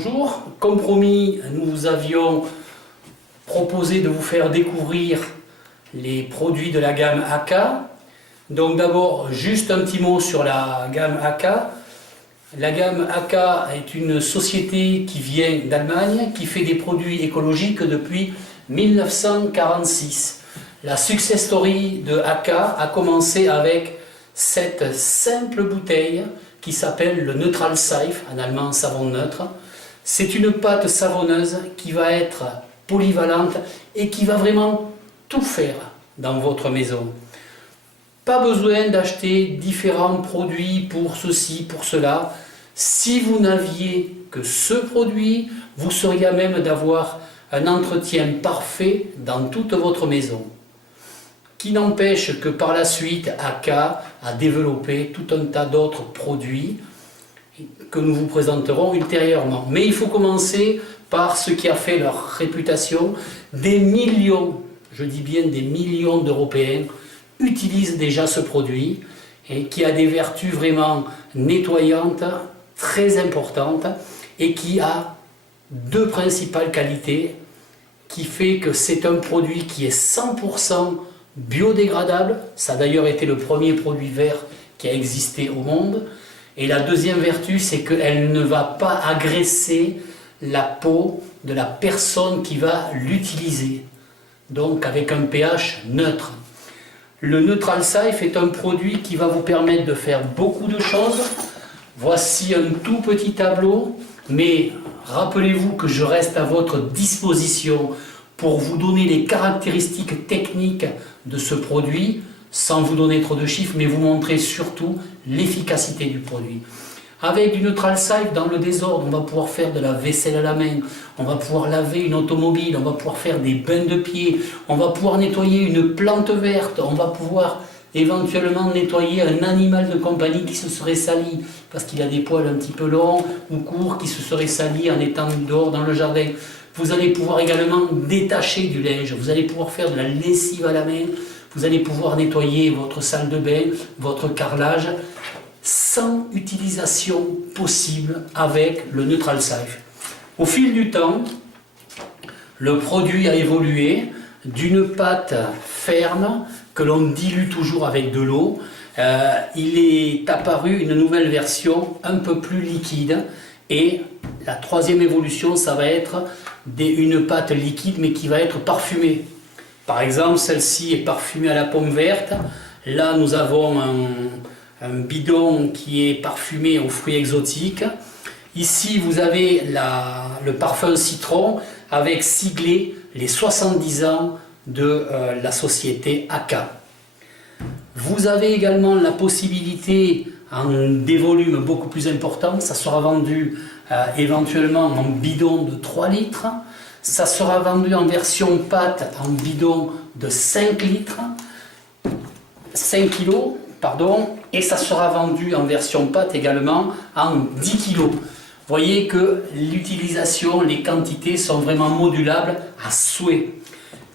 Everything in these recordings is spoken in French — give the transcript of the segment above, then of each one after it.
Bonjour, comme promis, nous vous avions proposé de vous faire découvrir les produits de la gamme AK. Donc d'abord, juste un petit mot sur la gamme AK. La gamme AK est une société qui vient d'Allemagne, qui fait des produits écologiques depuis 1946. La success story de AK a commencé avec cette simple bouteille qui s'appelle le Neutral Seife, en allemand savon neutre. C'est une pâte savonneuse qui va être polyvalente et qui va vraiment tout faire dans votre maison. Pas besoin d'acheter différents produits pour ceci, pour cela. Si vous n'aviez que ce produit, vous seriez à même d'avoir un entretien parfait dans toute votre maison. Qui n'empêche que par la suite, AK a développé tout un tas d'autres produits que nous vous présenterons ultérieurement. Mais il faut commencer par ce qui a fait leur réputation. Des millions, je dis bien des millions d'Européens utilisent déjà ce produit et qui a des vertus vraiment nettoyantes, très importantes et qui a deux principales qualités qui fait que c'est un produit qui est 100% biodégradable. Ça a d'ailleurs été le premier produit vert qui a existé au monde. Et la deuxième vertu, c'est qu'elle ne va pas agresser la peau de la personne qui va l'utiliser. Donc avec un pH neutre. Le Neutral Seife est un produit qui va vous permettre de faire beaucoup de choses. Voici un tout petit tableau, mais rappelez-vous que je reste à votre disposition pour vous donner les caractéristiques techniques de ce produit, sans vous donner trop de chiffres, mais vous montrer surtout l'efficacité du produit. Avec du Neutral Seife, dans le désordre, on va pouvoir faire de la vaisselle à la main, on va pouvoir laver une automobile, on va pouvoir faire des bains de pieds, on va pouvoir nettoyer une plante verte, on va pouvoir éventuellement nettoyer un animal de compagnie qui se serait sali, parce qu'il a des poils un petit peu longs ou courts, qui se serait sali en étant dehors dans le jardin. Vous allez pouvoir également détacher du linge, vous allez pouvoir faire de la lessive à la main, vous allez pouvoir nettoyer votre salle de bain, votre carrelage, sans utilisation possible avec le Neutral Seife. Au fil du temps, le produit a évolué d'une pâte ferme que l'on dilue toujours avec de l'eau. Il est apparu une nouvelle version un peu plus liquide et la troisième évolution, ça va être une pâte liquide mais qui va être parfumée. Par exemple, celle-ci est parfumée à la pomme verte. Là, nous avons un bidon qui est parfumé aux fruits exotiques. Ici, vous avez le parfum citron avec siglé les 70 ans de la société AK. Vous avez également la possibilité en des volumes beaucoup plus importants. Ça sera vendu éventuellement en bidon de 3 litres. Ça sera vendu en version pâte en bidon de 5 litres, 5 kg, pardon, et ça sera vendu en version pâte également en 10 kg. Vous voyez que l'utilisation, les quantités sont vraiment modulables à souhait.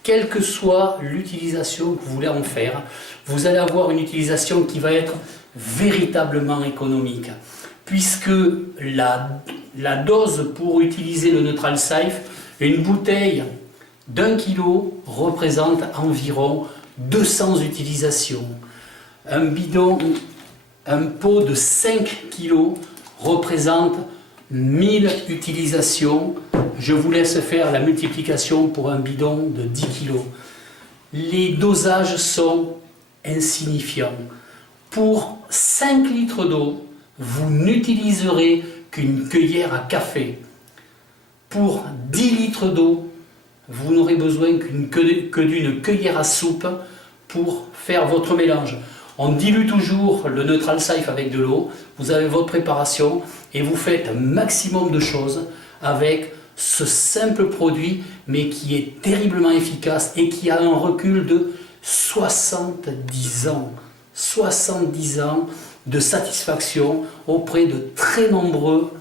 Quelle que soit l'utilisation que vous voulez en faire, vous allez avoir une utilisation qui va être véritablement économique. Puisque la dose pour utiliser le Neutral Seife, une bouteille d'1 kg représente environ 200 utilisations. Un bidon, un pot de 5 kg représente 1000 utilisations. Je vous laisse faire la multiplication pour un bidon de 10 kg. Les dosages sont insignifiants. Pour 5 litres d'eau, vous n'utiliserez qu'une cuillère à café. Pour 10 litres d'eau, vous n'aurez besoin que d'une cuillère à soupe pour faire votre mélange. On dilue toujours le Neutral Seife avec de l'eau, vous avez votre préparation et vous faites un maximum de choses avec ce simple produit, mais qui est terriblement efficace et qui a un recul de 70 ans. 70 ans de satisfaction auprès de très nombreux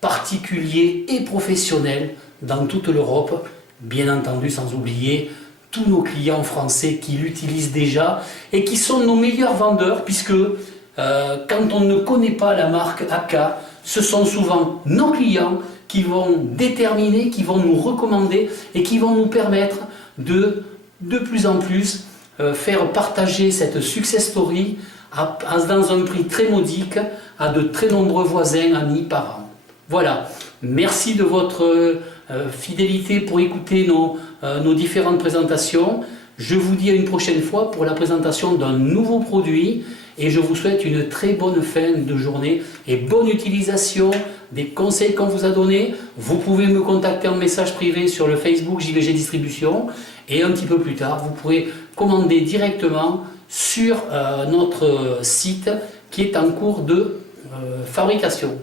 particuliers et professionnels dans toute l'Europe, bien entendu sans oublier tous nos clients français qui l'utilisent déjà et qui sont nos meilleurs vendeurs puisque quand on ne connaît pas la marque AK, ce sont souvent nos clients qui vont déterminer, qui vont nous recommander et qui vont nous permettre de plus en plus faire partager cette success story dans un prix très modique à de très nombreux voisins, amis, parents. Voilà, merci de votre fidélité pour écouter nos différentes présentations. Je vous dis à une prochaine fois pour la présentation d'un nouveau produit et je vous souhaite une très bonne fin de journée et bonne utilisation des conseils qu'on vous a donnés. Vous pouvez me contacter en message privé sur le Facebook JVG Distribution et un petit peu plus tard, vous pourrez commander directement sur notre site qui est en cours de fabrication.